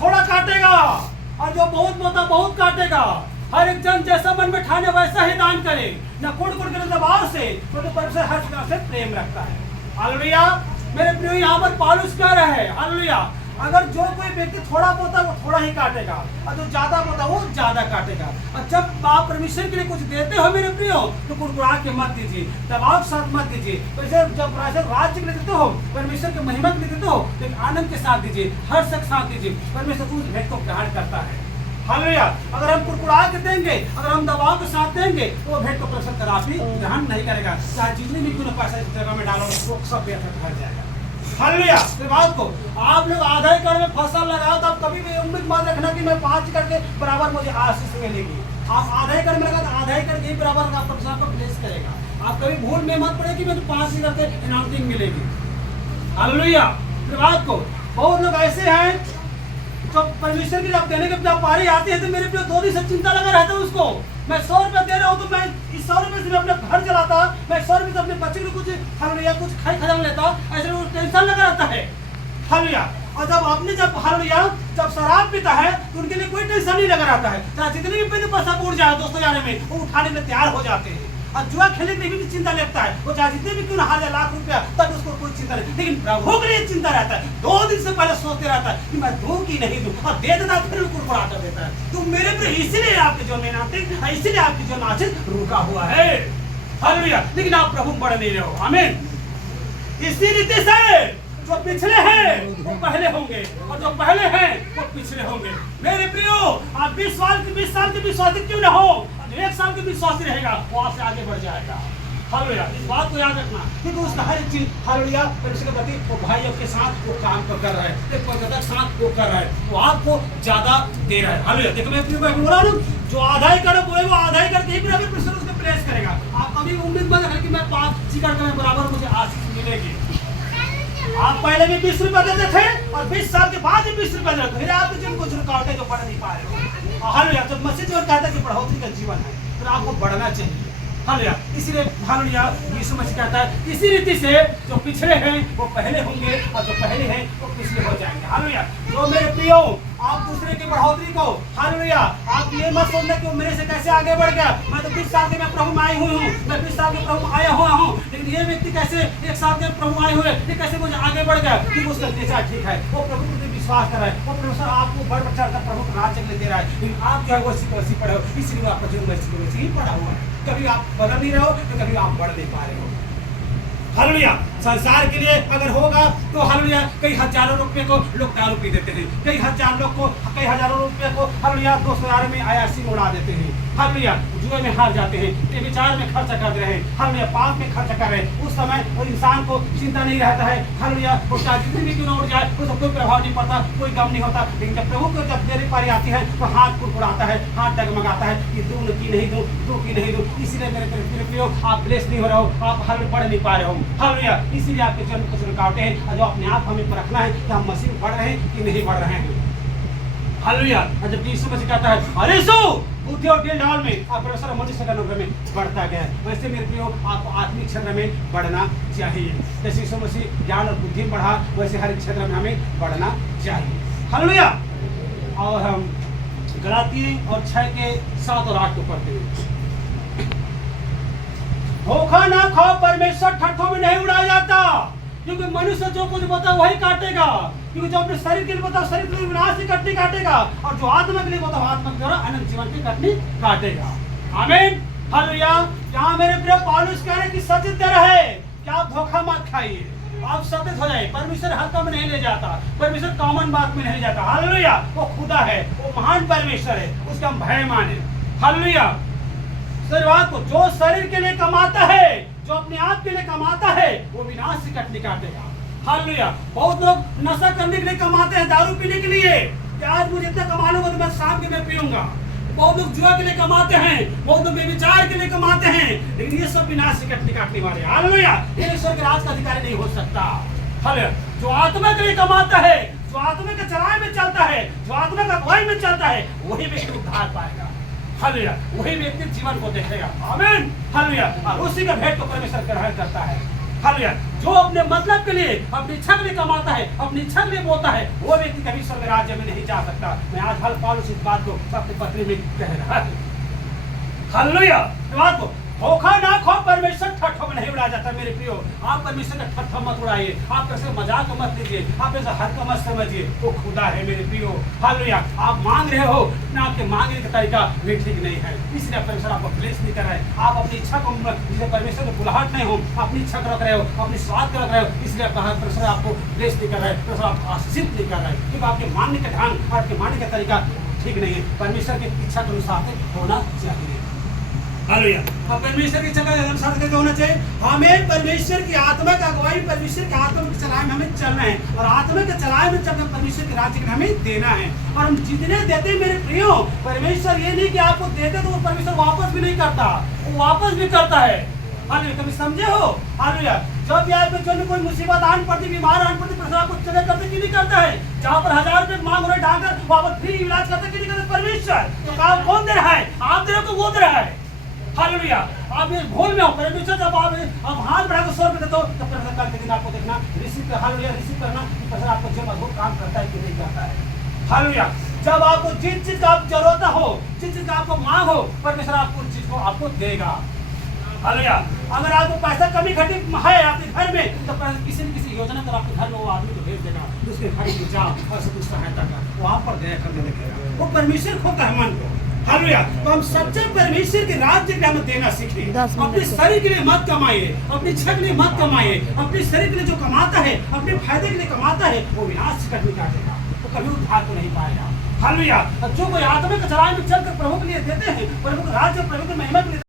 थोड़ा काटेगा और जो बहुत बोता बहुत काटेगा। हर एक जन जैसा मन में ठाने वैसा ही दान करे, न कुड़ कुड़ के दबाव से, तो परमेश्वर हर प्रकार से प्रेम रखता है। हालेलुया। मेरे प्रिय यहाँ पर पौलुस कह रहे हैं, हालेलुया, अगर जो कोई व्यक्ति थोड़ा बोता वो थोड़ा ही काटेगा और जो ज्यादा बोता वो ज्यादा काटेगा। और जब आप परमेश्वर के लिए कुछ देते हो मेरे प्रियो, तो कुड़कुड़ा के मत दीजिए, दबाव के साथ मत दीजिए। जब राज्य के लिए देते हो, परमेश्वर के महिमा के लिए देते हो, तो आनंद के साथ दीजिए, हर्ष के साथ दीजिए। परमेश्वर उस भेंट को ग्रहण करता है। हालेलुया। अगर हम कुड़कुड़ा के देंगे, अगर हम दबाव के साथ देंगे, तो वो भेंट को परमेश्वर कदापि ग्रहण नहीं करेगा। चाहे जितनी भी क्यों पैसा इस जगह में डालो, वो सब व्यर्थ भर जाएगा। हालेलुया। इस बात को आप लोग आधा एकड़ में फसल लगाओ, तो आप कभी भी उम्मीद मत रखना कि मैं 5 एकड़ के बराबर मुझे आशीष मिलेगी। आप आधा एकड़ में लगा तो आधा एकड़ के बराबर आपको प्लेस करेगा। आप कभी भूल में मत पड़े कि मुझे 5 एकड़ के इनाउंसिंग मिलेगी। हालेलुया। इस बात को बहुत लोग ऐसे हैं जो परमेश्वर की जब देने के जब पारी आती है तो मेरे पे 2 दिन से चिंता लगा रहता है उसको। मैं 100 रुपया दे रहा हूँ तो मैं इस 100 रुपये से मैं अपना घर चलाता, मैं 100 रुपये से अपने बच्चे को कुछ हालेलुया कुछ खाई खजान लेता, ऐसे वो टेंशन लगा रहता है। हालेलुया। और जब हालेलुया जब शराब पीता है तो उनके लिए कोई टेंशन नहीं लगा रहता है। चाहे जितने भी पैसा उड़ जाए दोस्तों यार में, वो उठाने में तैयार हो जाते हैं। और जुआ खेलने के लिए भी चिंता लगता है, वो चाहे जितने भी क्यों ना हार जाए लाख रुपया, तब उसको कोई चिंता नहीं। लेकिन प्रभु के लिए चिंता रहता है। 2 दिन से पहले सोचते रहता है कि मैं दूं कि नहीं दूं, और दे देता फिर कुड़कुड़ा कर देता है। तो मेरे पे इसीलिए आपके जीवन में नाते, इसीलिए आपके जीवन आशीष रुका हुआ है। हालेलुया। लेकिन आप प्रभु बढ़ नहीं रहे हो। आमीन। इसी रीति से जो पिछले हैं वो पहले होंगे, और जो पहले हैं वो पिछले होंगे। मेरे प्रियो, आप 20 साल के विश्वासी क्यों न हो, 1 साल के विश्वासी रहेगा, वो आपसे आगे बढ़ जाएगा। हालेलुया। इस बात को याद रखना, क्योंकि उसका हर एक चीज हालेलुया परमेश्वर के प्रति वो भाइयों के साथ वो काम कर रहा है, एक पवित्रता के साथ वो कर रहा है, वो आपको ज्यादा दे रहा है। हालेलुया। देखो मैं बोल रहा हूँ, जो आधा एकड़ बोले वो आधा एकड़ के ही बराबर परमेश्वर उसको प्लेस करेगा। आप कभी उम्मीद मत रखें कि मैं 5 एकड़ के बराबर मुझे आशीष मिलेगी। आप पहले भी 20 रुपया देते थे और 20 साल के बाद भी 20 रुपया देते, फिर आपके जीवन को रुकावट है जो बढ़ नहीं पा रहे हो। हालेलुया। जब मसीह जीवन कहता है कि बढ़ोतरी का जीवन है, फिर आपको बढ़ना चाहिए। हालेलुया। इसीलिए हालेलुया यीशु मसीह कहता है इसी रीति से जो पिछड़े हैं वो पहले होंगे, और जो पहले हैं वो पिछले हो जाएंगे। हालेलुया। तो मेरे प्रियो, आप दूसरे की बढ़ोतरी को हालेलुया आप ये मत सोचना कि वो मेरे से कैसे आगे बढ़ गया। मैं तो 20 साल के मैं प्रभु में आई हुई हूँ, मैं 20 साल के प्रभु में आया हुआ हूँ, लेकिन ये व्यक्ति कैसे 1 साल के प्रभु आए हुए, ये कैसे मुझे आगे बढ़ गया, क्योंकि उसका नेचर ठीक है, वो प्रभु पर विश्वास कर रहा है, वो परमेश्वर आपको बढ़ चढ़कर प्रभु का राज्य के लिए दे रहा है। लेकिन आप जो है वो वैसी पढ़े हो, इसलिए आपका जीवन वैसी ही पड़ा हुआ है। कभी आप बदल नहीं रहे हो तो कभी आप बढ़ नहीं पा रहे हो। हालेलुया। संसार के लिए अगर होगा तो हालेलुया कई हजारों रुपए को लोग दारू पी देते हैं, कई हजारों रुपए को हालेलुया 200 में आयासी में उड़ा देते हैं। हालेलुया जुए में हार जाते हैं, ये विचार में खर्चा कर रहे हैं, हालेलुया पाप में खर्चा कर रहे हैं। उस समय वो इंसान को चिंता नहीं रहता है। हालेलुया उसका जितनी भी क्यों उड़ जाए उसको कोई प्रभाव नहीं पड़ता, कोई गम नहीं होता। लेकिन जब प्रभु को जब देरी पारी आती है तो हाथ कुड़कुड़ाता है, हाथ डगमगाता है कि दूं की नहीं दूं। इसीलिए मेरे प्रियो आप ब्लेस नहीं हो रहे हो, आप हल बढ़ नहीं पा रहे हो। हालेलुया। इसीलिए आपके जीवन में कुछ रुकावटें हैं, और जो अपने आप हमें परखना है कि हम मसीह में बढ़ रहे हैं कि नहीं बढ़ रहे हैं। हालेलुया। जब यीशु मसीह कहता है अरे सो बुद्धि और दिल डाल में आप परमेश्वर मनुष्य के अनुग्रह में बढ़ता गया है, वैसे मेरे प्रियो आपको आत्मिक क्षेत्र में बढ़ना चाहिए। जैसे यीशु मसीह ज्ञान और बुद्धि में बढ़ा, वैसे हर एक क्षेत्र में हमें बढ़ना चाहिए। हालेलुया। और हम गलाती और 6 के 7 और 8 को पढ़ते हैं। धोखा ना खाओ, परमेश्वर ठट्ठों में नहीं उड़ाया जाता, क्योंकि मनुष्य जो कुछ बोता वही काटेगा। क्योंकि जो अपने शरीर के लिए बोता शरीर के लिए विनाश की कटनी काटेगा, और जो आत्मा के लिए बोता आत्मा के द्वारा अनंत जीवन की कटनी काटेगा। आमीन। हालेलुया। यहाँ मेरे प्रिय पौलुस कह रहे हैं कि सचेत रहे, कि आप धोखा मत खाइए, आप सचेत हो जाए। परमेश्वर हल्का में नहीं ले जाता, परमेश्वर कॉमन बात में नहीं जाता। हालेलुया। वो खुदा है, वो महान परमेश्वर है, उसका हम भय माने। हालेलुया। को जो शरीर के लिए कमाता है, जो अपने आप के लिए कमाता है, वो विनाश की कटनी काटेगा। हालेलुया। बहुत लोग नशा करने के लिए कमाते हैं, दारू पीने के लिए, कि आज मुझे इतना कमा लूंगा तो मैं शाम के मैं पीऊंगा। बहुत लोग जुआ के लिए कमाते हैं, बहुत लोग व्यभिचार के लिए कमाते हैं, लेकिन ये सब विनाश की कटनी काटने वाले। हालेलुया। ये ईश्वर के राज का अधिकारी नहीं हो सकता। हालेलुया। जो आत्मा के लिए कमाता है, जो आत्मा के चलाए में चलता है, जो आत्मा का अगुवाई में चलता है, वही व्यक्ति उद्धार पाएगा। हालेलुया। वही व्यक्ति जीवन को देखेगा। आमीन। हालेलुया। और उसी का भेंट को परमेश्वर ग्रहण करता है। हालेलुया। जो अपने मतलब के लिए, अपनी इच्छा के लिए कमाता है, अपनी इच्छा के लिए बोलता है, वो व्यक्ति कभी स्वर्ग राज्य में नहीं जा सकता। मैं आज हल पौलुस इस बात को अपनी पत्री में कह रहा है। हालेलुया। बात को धोखा ना खो, परमेश्वर ठट्ठों में नहीं उड़ाया जाता मेरे प्रियो। आप परमेश्वर का ठट्ठा मत उड़ाइए, आप कैसे मजाक मत लीजिए, आप ऐसा हर का मत समझिए। वो खुदा है मेरे प्रियो। हालेलुया। आप मांग रहे हो, ना आपके मांगने का तरीका भी ठीक नहीं है, इसलिए परमेश्वर आपको ब्लेस नहीं कर रहा है। आप अपनी इच्छा को, जिसे परमेश्वर को बुलाहट नहीं हो, अपनी इच्छा को रख रहे हो, अपनी स्वाद को रख रहे हो, इसलिए परमेश्वर आपको ब्लेस नहीं कर रहा है, परमेश्वर आपको आशीषित नहीं कर रहा है, क्योंकि आपके मांगने का ढंग, आपके मांगने का तरीका ठीक नहीं है। परमेश्वर की इच्छा के अनुसार होना चाहिए। हालेलुया। परमेश्वर की इच्छा के अनुसार कैसे होना चाहिए? हमें परमेश्वर की आत्मा का अगुवाई, परमेश्वर की आत्मा के चलाए में हमें चलना है, और आत्मा के चलाए में चलकर परमेश्वर के राज्य में हमें देना है। और हम जितने देते मेरे प्रियो, परमेश्वर ये नहीं कि आपको देते तो वो परमेश्वर वापस भी नहीं करता, वो वापस भी करता है। हालेलुया। कभी समझे हो? हालेलुया। जब भी आपके जीवन में कोई मुसीबत आन पड़ती, बीमार आन पड़ती, परमेश्वर आपको चले करते कि नहीं करता है? जहाँ पर 1000 रुपए मांग रहे ढाकर वहाँ पर फ्री इलाज करते कि नहीं करते? परमेश्वर। तो काम कौन दे रहा है? आप दे रहे हो, वो दे रहा है। हालेलुया। आप ये भूल में हो, परमेश्वर जब आप हाथ बढ़ा के 100 रुपए देते हो, तो परमेश्वर कल के दिन आपको देखना रिसीव, हालेलुया, रिसीव करना कि परमेश्वर आपको जीवन अद्भुत काम करता है कि नहीं करता है। हालेलुया। जब आपको जिस चीज का आप जरूरत हो, जिस चीज का आपको मांग हो, परमेश्वर आपको उस चीज को आपको देगा। हालेलुया। अगर आपको पैसा कमी घटी है आपके घर में, तो किसी न किसी योजना कर आपके घर में वो आदमी को भेज देगा, उसके घर में जाओ और सब कुछ सहायता कर, वहां पर दया करने लगेगा। वो परमेश्वर खोता है मन को। हालेलुया। तो हम सबसे परमेश्वर के राज्य में हम देना सीखें। अपने शरीर के लिए मत कमाइए, अपनी इच्छा के लिए मत कमाइए। अपने शरीर के लिए जो कमाता है, अपने फायदे के लिए कमाता है, वो विनाश से कभी काटेगा, वो कभी उद्धार को नहीं पाएगा। हालेलुया। जो कोई आत्मा के चलाए में चलकर प्रभु के लिए देते हैं, प्रभु के राज्य, प्रभु की महिमा के लिए